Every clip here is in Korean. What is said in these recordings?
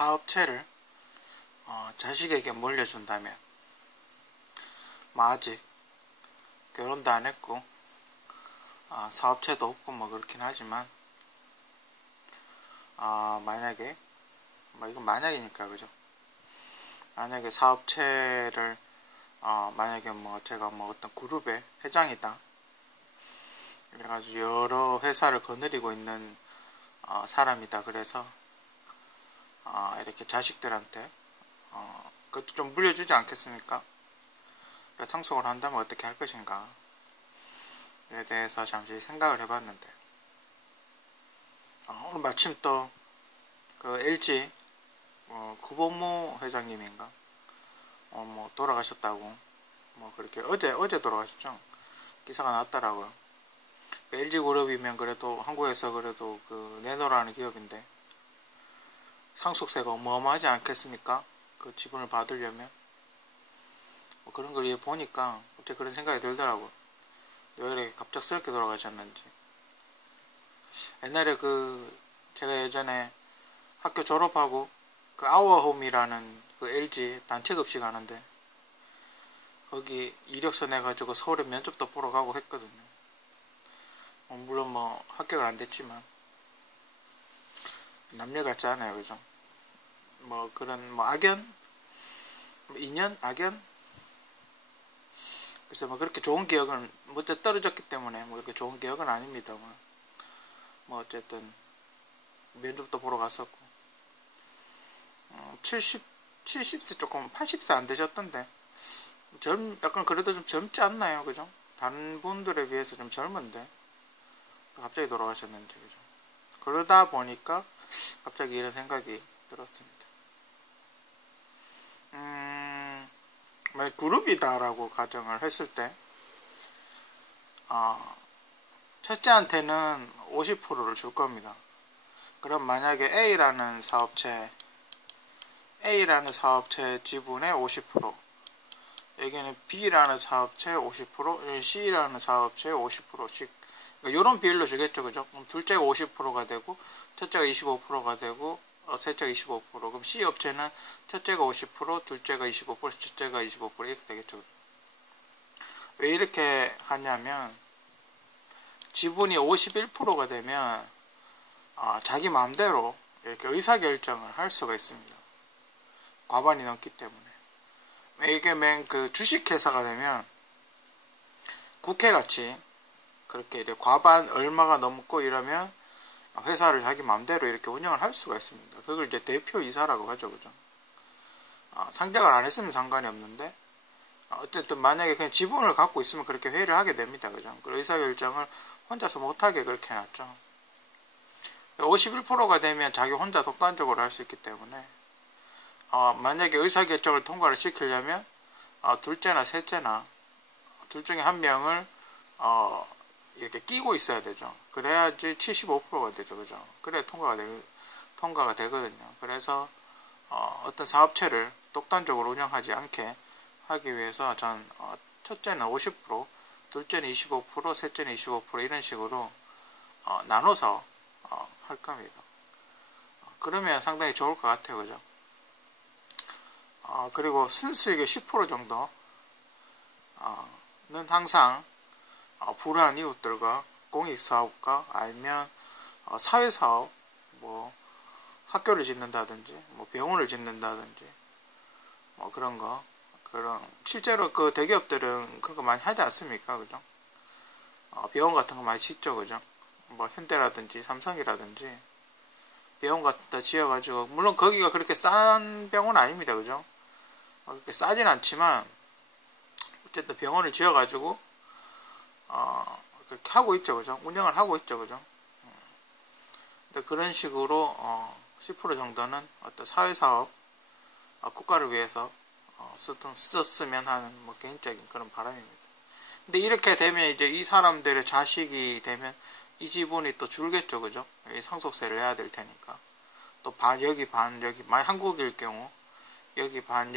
사업체를 자식에게 물려준다면, 뭐 아직 결혼도 안 했고 사업체도 없고 뭐 그렇긴 하지만 만약에 뭐 이건 만약이니까 그죠. 만약에 사업체를 만약에 뭐 제가 뭐 어떤 그룹의 회장이다, 그래가지고 여러 회사를 거느리고 있는 사람이다. 그래서 이렇게 자식들한테 그것도 좀 물려주지 않겠습니까? 상속을 한다면 어떻게 할 것인가 에 대해서 잠시 생각을 해봤는데, 오늘 마침 또 그 LG 구본모 회장님인가 뭐 돌아가셨다고, 뭐 그렇게 어제 돌아가셨죠. 기사가 나왔더라고요. LG 그룹이면 그래도 한국에서 그래도 그 내노라는 기업인데 상속세가 어마어마하지 않겠습니까? 그 지분을 받으려면. 뭐 그런 걸 보니까 갑자기 그런 생각이 들더라고요. 왜 이렇게 갑작스럽게 돌아가셨는지. 옛날에 제가 예전에 학교 졸업하고 그 아워홈이라는 그 LG 단체 급식 하는데 거기 이력서 내가지고 서울에 면접도 보러 가고 했거든요. 물론 뭐 합격은 안 됐지만 남녀 같지 않아요, 그죠? 뭐 그런 뭐 악연, 인연, 악연. 그래서 뭐 그렇게 좋은 기억은 먼저 떨어졌기 때문에 뭐 그렇게 좋은 기억은 아닙니다만, 뭐 어쨌든 면접도 보러 갔었고 70세 조금 80세 안 되셨던데 약간 그래도 좀 젊지 않나요, 그죠? 다른 분들에 비해서 좀 젊은데 갑자기 돌아가셨는지, 그죠? 그러다 보니까 갑자기 이런 생각이 들었습니다. 만약 그룹이다라고 가정을 했을 때 첫째한테는 50%를 줄 겁니다. 그럼 만약에 A라는 사업체 지분의 50%, 여기는 B라는 사업체 50%, C라는 사업체 50%씩, 그러니까 이런 비율로 주겠죠, 그죠? 그럼 둘째가 50%가 되고, 첫째가 25%가 되고, 셋째가 25%. 그럼 C 업체는 첫째가 50%, 둘째가 25%, 첫째가 25% 이렇게 되겠죠. 왜 이렇게 하냐면, 지분이 51%가 되면 자기 마음대로 이렇게 의사결정을 할 수가 있습니다. 과반이 넘기 때문에. 이게 맨 그 주식회사가 되면 국회같이 그렇게 이렇게 과반 얼마가 넘고 이러면 회사를 자기 마음대로 이렇게 운영을 할 수가 있습니다. 그걸 이제 대표이사라고 하죠, 그죠? 상장을 안 했으면 상관이 없는데, 어쨌든 만약에 그냥 지분을 갖고 있으면 그렇게 회의를 하게 됩니다, 그죠? 그 의사결정을 혼자서 못하게 그렇게 해놨죠. 51%가 되면 자기 혼자 독단적으로 할 수 있기 때문에, 만약에 의사결정을 통과를 시키려면 둘째나 셋째나 둘 중에 한 명을 이렇게 끼고 있어야 되죠. 그래야지 75%가 되죠, 그죠? 그래야 통과가 되거든요. 그래서 어떤 사업체를 독단적으로 운영하지 않게 하기 위해서 전 첫째는 50%, 둘째는 25%, 셋째는 25% 이런 식으로 나눠서 할 겁니다. 그러면 상당히 좋을 것 같아요, 그죠? 그리고 순수익의 10% 정도는 항상 불우한 이웃들과 공익사업과 아니면 사회사업, 뭐 학교를 짓는다든지 뭐 병원을 짓는다든지 뭐 그런 실제로 그 대기업들은 그런 거 많이 하지 않습니까, 그죠? 병원 같은 거 많이 짓죠, 그죠? 뭐 현대라든지 삼성이라든지 병원 같은 데 지어가지고, 물론 거기가 그렇게 싼 병원 아닙니다, 그죠? 그렇게 싸진 않지만 어쨌든 병원을 지어가지고 그렇게 하고 있죠, 그죠? 운영을 하고 있죠, 그죠? 근데 그런 식으로 10% 정도는 어떤 사회사업, 국가를 위해서 썼으면 하는 뭐 개인적인 그런 바람입니다. 근데 이렇게 되면 이제 이 사람들의 자식이 되면 이 지분이 또 줄겠죠, 그죠? 상속세를 해야 될 테니까. 또 여기 반, 만약 한국일 경우 여기 반,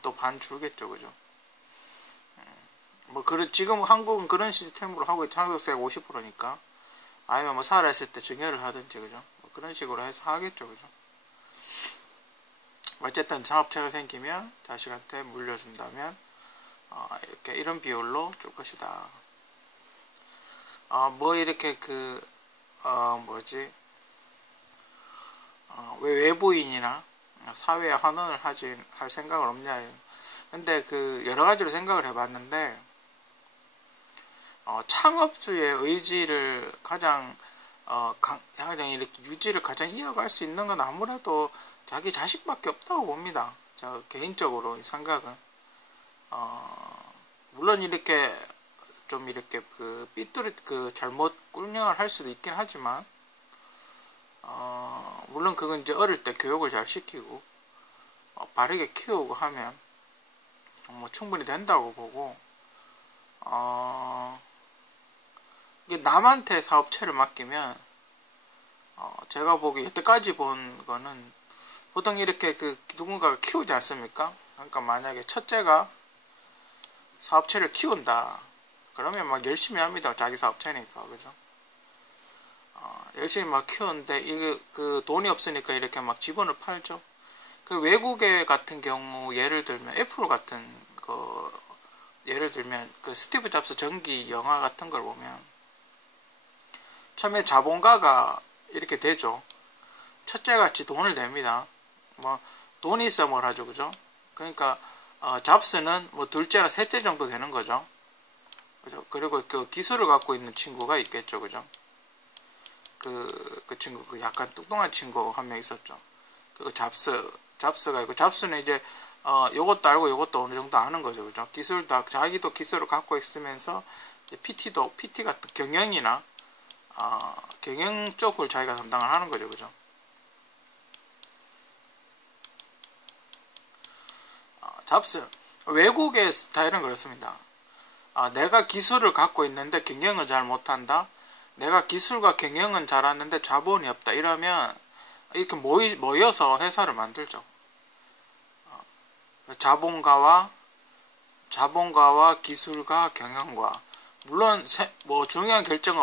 또 반 줄겠죠, 그죠? 지금 한국은 그런 시스템으로 하고 있죠. 상속세가 50%니까. 아니면 뭐 살아있을 때 증여를 하든지, 그죠? 뭐 그런 식으로 해서 하겠죠, 그죠? 어쨌든 사업체가 생기면 자식한테 물려준다면 이렇게 이런 비율로 줄 것이다. 뭐 이렇게 왜 외부인이나 사회에 환원을 할 생각은 없냐. 근데 여러 가지로 생각을 해봤는데, 창업주의 의지를 가장 이렇게 유지를 가장 이어갈 수 있는 건 아무래도 자기 자식밖에 없다고 봅니다. 저 개인적으로 이 생각은. 물론 이렇게 좀 이렇게 잘못 꿀명을 할 수도 있긴 하지만, 물론 그건 이제 어릴 때 교육을 잘 시키고 바르게 키우고 하면 뭐 충분히 된다고 보고, 이게 남한테 사업체를 맡기면 제가 보기 여태까지 본 거는 보통 이렇게 누군가가 키우지 않습니까? 그러니까 만약에 첫째가 사업체를 키운다 그러면 막 열심히 합니다. 자기 사업체니까. 그죠? 열심히 막 키우는데 이게 돈이 없으니까 이렇게 막 지분을 팔죠. 외국에 같은 경우 예를 들면 애플 같은 예를 들면 스티브 잡스 전기 영화 같은 걸 보면 처음에 자본가가 이렇게 되죠. 첫째같이 돈을 냅니다. 뭐 돈이 있어 뭘 하죠. 그죠? 그러니까 잡스는 뭐 둘째나 셋째 정도 되는 거죠. 그죠? 그리고 기술을 갖고 있는 친구가 있겠죠. 그죠? 그 친구, 약간 뚱뚱한 친구 한 명 있었죠. 잡스가 있고, 잡스는 이제, 요것도 알고 요것도 어느 정도 아는 거죠. 그죠? 자기도 기술을 갖고 있으면서, PT 같은 경영이나, 경영 쪽을 자기가 담당을 하는 거죠. 그죠? 잡스, 외국의 스타일은 그렇습니다. 내가 기술을 갖고 있는데 경영을 잘 못한다. 내가 기술과 경영은 잘하는데 자본이 없다. 이러면 이렇게 모여서 회사를 만들죠. 자본가와 기술가, 경영과 물론 뭐 중요한 결정을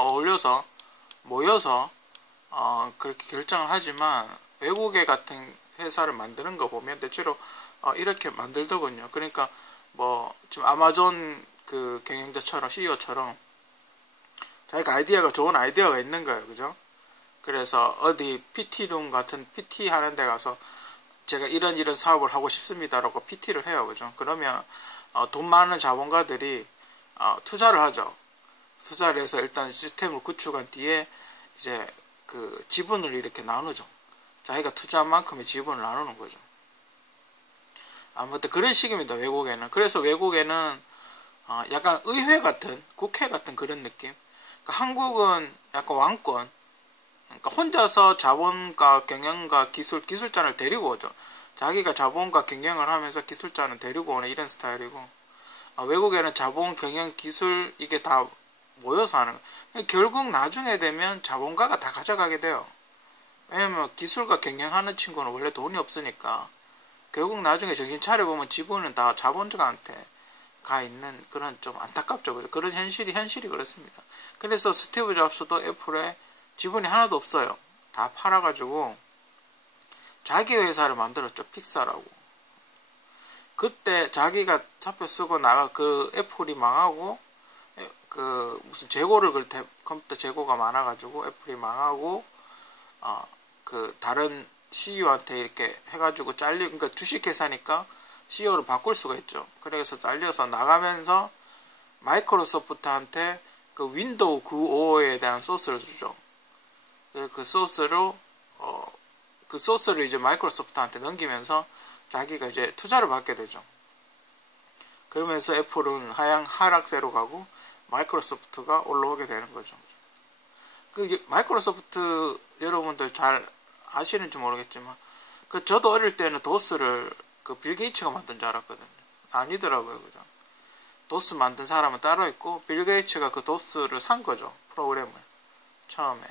모여서 그렇게 결정을 하지만 외국의 같은 회사를 만드는 거 보면 대체로 이렇게 만들더군요. 그러니까 뭐 지금 아마존 경영자처럼 CEO처럼 자기가 좋은 아이디어가 있는 거예요. 그죠? 그래서 어디 PT룸 같은 PT 하는 데 가서 제가 이런 사업을 하고 싶습니다라고 PT를 해요. 그죠? 그러면 돈 많은 자본가들이 투자를 하죠. 투자를 해서 일단 시스템을 구축한 뒤에 이제 지분을 이렇게 나누죠. 자기가 투자한 만큼의 지분을 나누는 거죠. 아무튼 그런 식입니다. 외국에는. 그래서 외국에는 약간 의회 같은, 국회 같은 그런 느낌. 그러니까 한국은 약간 왕권. 그러니까 혼자서 자본가, 경영가, 기술자를 데리고 오죠. 자기가 자본가, 경영을 하면서 기술자는 데리고 오는 이런 스타일이고, 외국에는 자본, 경영, 기술 이게 다 모여서 하는 거예요. 결국 나중에 되면 자본가가 다 가져가게 돼요. 왜냐면 기술과 경영하는 친구는 원래 돈이 없으니까 결국 나중에 정신 차려보면 지분은 다 자본가한테 가 있는 그런 좀 안타깝죠. 그런 현실이 그렇습니다. 그래서 스티브 잡스도 애플에 지분이 하나도 없어요. 다 팔아가지고 자기 회사를 만들었죠. 픽사라고. 그때 자기가 잡혀 쓰고 애플이 망하고 무슨 재고를 컴퓨터 재고가 많아가지고 애플이 망하고 다른 CEO한테 이렇게 해가지고 그러니까 주식회사니까 CEO를 바꿀 수가 있죠. 그래서 잘려서 나가면서 마이크로소프트한테 윈도우 95에 대한 소스를 주죠. 그 소스를 이제 마이크로소프트한테 넘기면서 자기가 이제 투자를 받게 되죠. 그러면서 애플은 하락세로 가고 마이크로소프트가 올라오게 되는 거죠. 마이크로소프트 여러분들 잘 아시는지 모르겠지만 저도 어릴 때는 도스를 빌 게이츠가 만든 줄 알았거든요. 아니더라고요. 그죠? 도스 만든 사람은 따로 있고 빌 게이츠가 도스를 산 거죠. 프로그램을 처음에.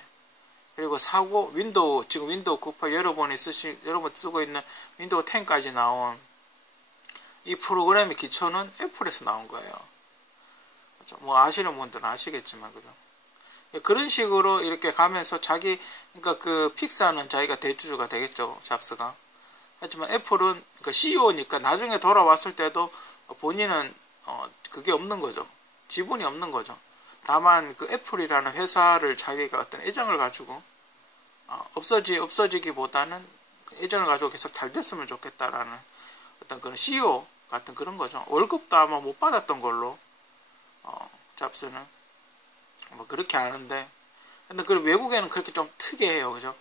그리고 지금 윈도우 98 여러분 쓰고 있는 윈도우 10까지 나온 이 프로그램의 기초는 애플에서 나온 거예요. 그렇죠? 뭐 아시는 분들은 아시겠지만 그죠? 그런 식으로 이렇게 가면서 그러니까 픽사는 자기가 대주주가 되겠죠. 잡스가. 하지만 애플은 그러니까 CEO니까 나중에 돌아왔을 때도 본인은 그게 없는 거죠. 지분이 없는 거죠. 다만 그 애플이라는 회사를 자기가 어떤 애정을 가지고 없어지기보다는 그 애정을 가지고 계속 잘 됐으면 좋겠다라는 어떤 그런 CEO 같은 그런 거죠. 월급도 아마 못 받았던 걸로 잡스는 뭐 그렇게 아는데, 근데 그 외국에는 그렇게 좀 특이해요, 그죠?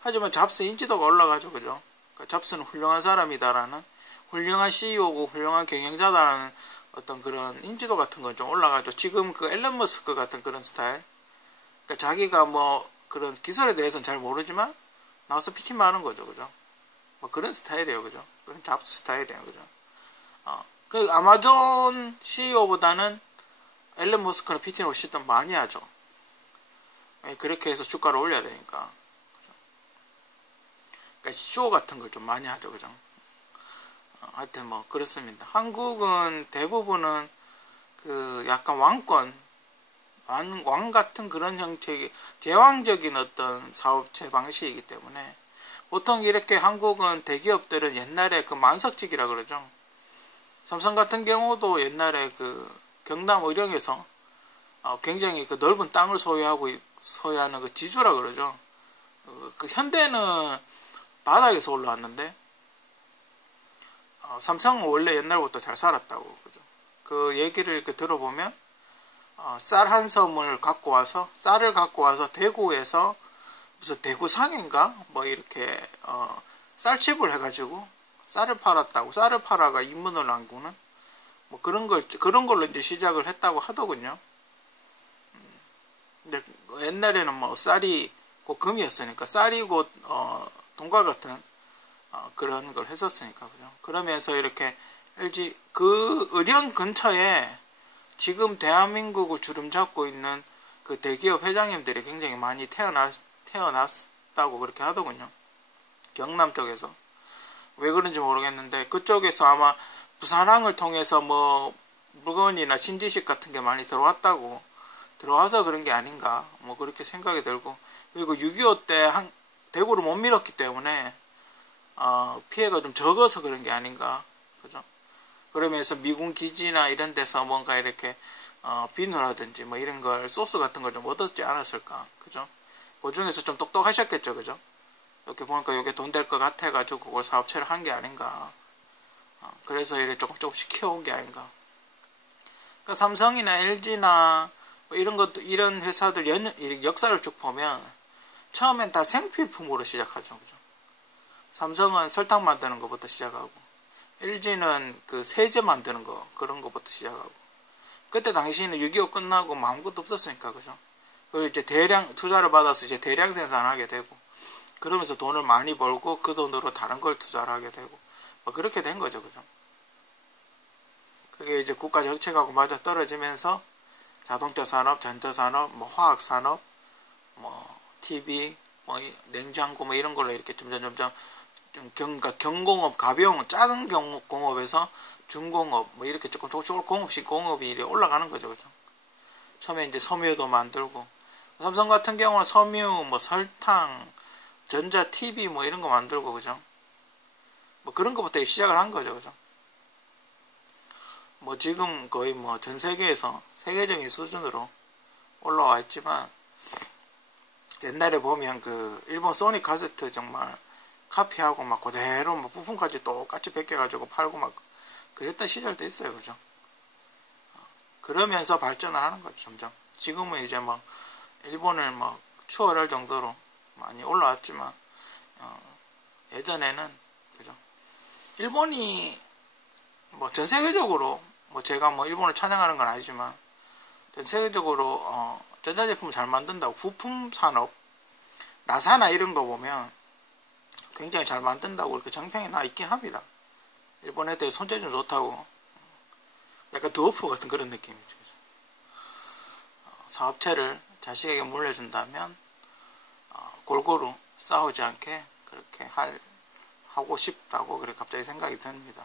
하지만 잡스 인지도가 올라가죠, 그죠? 그러니까 잡스는 훌륭한 사람이다라는, 훌륭한 CEO고 훌륭한 경영자다라는 어떤 그런 인지도 같은 건 좀 올라가죠. 지금 그 앨런 머스크 같은 그런 스타일. 그러니까 자기가 뭐 그런 기술에 대해서는 잘 모르지만 나와서 피칭만 하는 거죠, 그죠? 뭐 그런 스타일이에요, 그죠? 그런 잡스 스타일이에요, 그죠? 그 아마존 CEO보다는 앨런 머스크는 피칭을 훨씬 많이 하죠. 그렇게 해서 주가를 올려야 되니까. 그러니까 쇼 같은 걸 좀 많이 하죠, 그죠? 하여튼 뭐 그렇습니다. 한국은 대부분은 그 약간 왕권, 왕 같은 그런 형태의 제왕적인 어떤 사업체 방식이기 때문에 보통 이렇게 한국은 대기업들은 옛날에 그 만석직이라 그러죠. 삼성 같은 경우도 옛날에 그 경남 의령에서 굉장히 그 넓은 땅을 소유하는 그 지주라 그러죠. 그 현대는 바닥에서 올라왔는데 삼성은 원래 옛날부터 잘 살았다고 그죠. 그 얘기를 이렇게 들어보면 쌀 한 섬을 갖고 와서 쌀을 갖고 와서 대구에서 무슨 대구 상인가 뭐 이렇게 쌀집을 해가지고 쌀을 팔았다고, 쌀을 팔아가 입문을 남구는 뭐 그런 걸로 이제 시작을 했다고 하더군요. 근데 옛날에는 뭐 쌀이 곧 금이었으니까 쌀이 곧 돈과 같은 그런 걸 했었으니까 그죠. 그러면서 이렇게 LG 그 의령 근처에 지금 대한민국을 주름잡고 있는 그 대기업 회장님들이 굉장히 많이 태어났다고 그렇게 하더군요. 경남 쪽에서. 왜 그런지 모르겠는데 그쪽에서 아마 부산항을 통해서 뭐 물건이나 신지식 같은 게 많이 들어와서 그런 게 아닌가 뭐 그렇게 생각이 들고, 그리고 6.25 때 대구를 못 밀었기 때문에 피해가 좀 적어서 그런 게 아닌가, 그죠? 그러면서 미군 기지나 이런 데서 뭔가 이렇게 비누라든지 뭐 이런 걸 소스 같은 걸 좀 얻었지 않았을까, 그죠? 그 중에서 좀 똑똑하셨겠죠, 그죠? 이렇게 보니까 이게 돈 될 것 같아가지고 그걸 사업체를 한 게 아닌가. 그래서 이렇게 조금씩 키워온 게 아닌가. 그러니까 삼성이나 LG나 뭐 이런 회사들 역사를 쭉 보면 처음엔 다 생필품으로 시작하죠, 그죠? 삼성은 설탕 만드는 것부터 시작하고, LG는 그 세제 만드는 거 그런 것부터 시작하고, 그때 당시에는 6.25 끝나고 뭐 아무것도 없었으니까, 그죠? 그리고 이제 대량 투자를 받아서 이제 대량 생산하게 되고, 그러면서 돈을 많이 벌고 그 돈으로 다른 걸 투자를 하게 되고 뭐 그렇게 된 거죠, 그죠? 그게 이제 국가 정책하고 맞아 떨어지면서 자동차 산업, 전자 산업, 뭐 화학 산업, 뭐 TV, 뭐 냉장고 뭐 이런 걸로 이렇게 점점 경공업, 가벼운 작은 공업에서 중공업 뭐 이렇게 조금 공업식 공업이 이렇게 올라가는 거죠, 그죠? 처음에 이제 섬유도 만들고, 삼성 같은 경우는 섬유, 뭐 설탕, 전자 TV 뭐 이런 거 만들고, 그죠? 뭐 그런 것부터 시작을 한 거죠, 그죠? 뭐 지금 거의 뭐 전 세계에서 세계적인 수준으로 올라와 있지만, 옛날에 보면 그 일본 소니 카세트 정말 카피하고 막 그대로 뭐 부품까지 똑같이 베껴가지고 팔고 막 그랬던 시절도 있어요, 그죠? 그러면서 발전을 하는 거죠, 점점. 지금은 이제 막 일본을 막 추월할 정도로 많이 올라왔지만 예전에는, 그죠? 일본이 뭐 전 세계적으로 뭐 제가 뭐 일본을 찬양하는 건 아니지만 전 세계적으로 전자제품을 잘 만든다고, 부품 산업, 나사나 이런 거 보면 굉장히 잘 만든다고 이렇게 정평이 나 있긴 합니다. 일본 애들 손재주 좋다고. 약간 드워프 같은 그런 느낌이죠. 사업체를 자식에게 물려준다면 골고루 싸우지 않게 그렇게 하고 싶다고 그렇게 갑자기 생각이 듭니다.